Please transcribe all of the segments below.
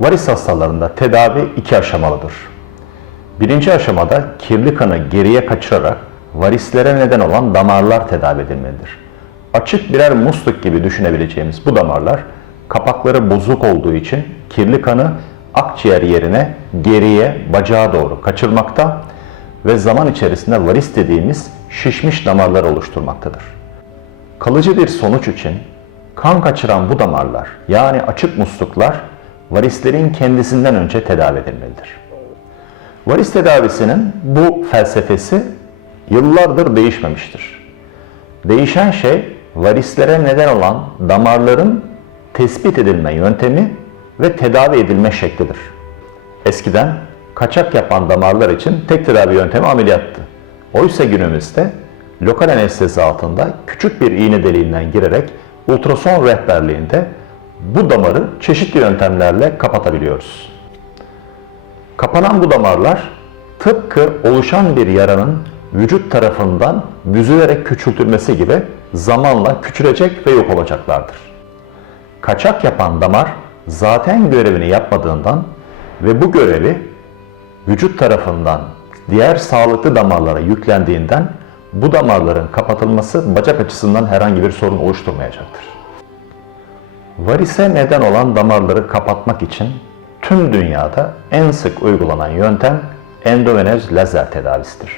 Varis hastalarında tedavi iki aşamalıdır. Birinci aşamada kirli kanı geriye kaçırarak varislere neden olan damarlar tedavi edilmelidir. Açık birer musluk gibi düşünebileceğimiz bu damarlar kapakları bozuk olduğu için kirli kanı akciğer yerine geriye bacağa doğru kaçırmakta ve zaman içerisinde varis dediğimiz şişmiş damarlar oluşturmaktadır. Kalıcı bir sonuç için kan kaçıran bu damarlar yani açık musluklar varislerin kendisinden önce tedavi edilmelidir. Varis tedavisinin bu felsefesi yıllardır değişmemiştir. Değişen şey varislere neden olan damarların tespit edilme yöntemi ve tedavi edilme şeklidir. Eskiden kaçak yapan damarlar için tek tedavi yöntemi ameliyattı. Oysa günümüzde lokal anestezi altında küçük bir iğne deliğinden girerek ultrason rehberliğinde bu damarı çeşitli yöntemlerle kapatabiliyoruz. Kapanan bu damarlar tıpkı oluşan bir yaranın vücut tarafından büzülerek küçültülmesi gibi zamanla küçülecek ve yok olacaklardır. Kaçak yapan damar zaten görevini yapmadığından ve bu görevi vücut tarafından diğer sağlıklı damarlara yüklendiğinden bu damarların kapatılması bacak açısından herhangi bir sorun oluşturmayacaktır. Varise neden olan damarları kapatmak için tüm dünyada en sık uygulanan yöntem endovenöz lazer tedavisidir.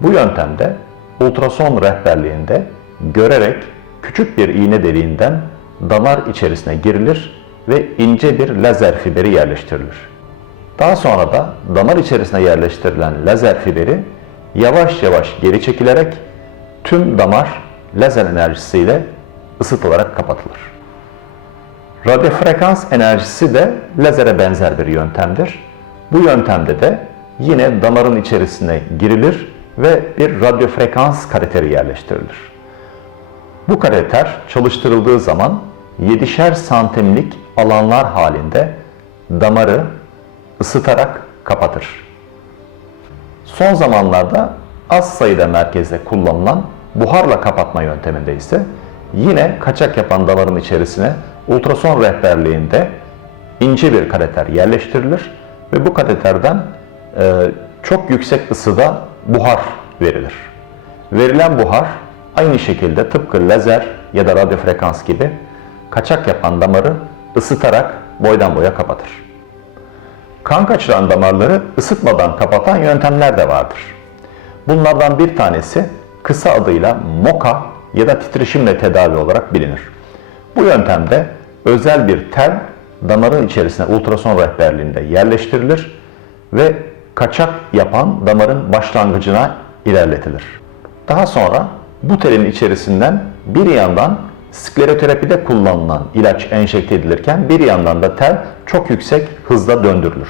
Bu yöntemde ultrason rehberliğinde görerek küçük bir iğne deliğinden damar içerisine girilir ve ince bir lazer fiberi yerleştirilir. Daha sonra da damar içerisine yerleştirilen lazer fiberi yavaş yavaş geri çekilerek tüm damar lazer enerjisiyle ısıtılarak kapatılır. Radyo frekans enerjisi de lazere benzer bir yöntemdir. Bu yöntemde de yine damarın içerisine girilir ve bir radyo frekans kareteri yerleştirilir. Bu kareter çalıştırıldığı zaman 7'şer santimlik alanlar halinde damarı ısıtarak kapatır. Son zamanlarda az sayıda merkezde kullanılan buharla kapatma yönteminde ise yine kaçak yapan damarın içerisine ultrason rehberliğinde ince bir kateter yerleştirilir ve bu kateterden e, çok yüksek ısıda buhar verilir. Verilen buhar aynı şekilde tıpkı lazer ya da radyo frekans gibi kaçak yapan damarı ısıtarak boydan boya kapatır. Kan kaçıran damarları ısıtmadan kapatan yöntemler de vardır. Bunlardan bir tanesi kısa adıyla MOKA ya da titreşimle tedavi olarak bilinir. Bu yöntemde özel bir tel damarın içerisine ultrason rehberliğinde yerleştirilir ve kaçak yapan damarın başlangıcına ilerletilir. Daha sonra bu telin içerisinden bir yandan skleroterapide kullanılan ilaç enjekte edilirken bir yandan da tel çok yüksek hızla döndürülür.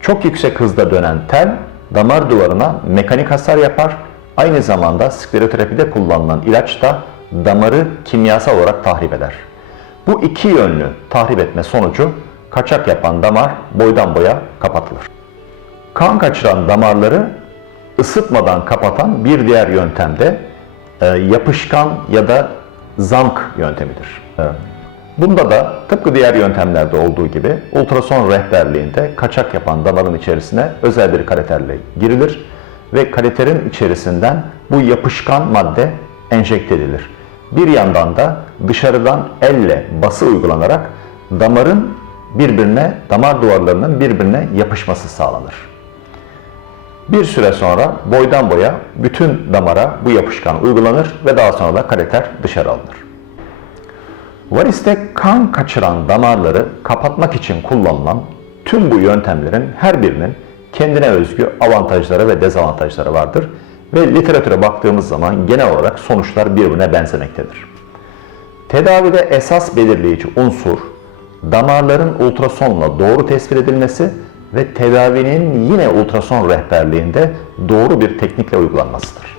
Çok yüksek hızda dönen tel damar duvarına mekanik hasar yapar. Aynı zamanda skleroterapide kullanılan ilaç da damarı kimyasal olarak tahrip eder. Bu iki yönlü tahrip etme sonucu kaçak yapan damar boydan boya kapatılır. Kan kaçıran damarları ısıtmadan kapatan bir diğer yöntem de e, yapışkan ya da zank yöntemidir. Bunda da tıpkı diğer yöntemlerde olduğu gibi ultrason rehberliğinde kaçak yapan damarın içerisine özel bir kateterle girilir ve kateterin içerisinden bu yapışkan madde enjekte edilir. Bir yandan da dışarıdan elle bası uygulanarak damarın birbirine, damar duvarlarının birbirine yapışması sağlanır. Bir süre sonra boydan boya bütün damara bu yapışkan uygulanır ve daha sonra da kateter dışarı alınır. Variste kan kaçıran damarları kapatmak için kullanılan tüm bu yöntemlerin her birinin kendine özgü avantajları ve dezavantajları vardır ve literatüre baktığımız zaman genel olarak sonuçlar birbirine benzemektedir. Tedavide esas belirleyici unsur damarların ultrasonla doğru tespit edilmesi ve tedavinin yine ultrason rehberliğinde doğru bir teknikle uygulanmasıdır.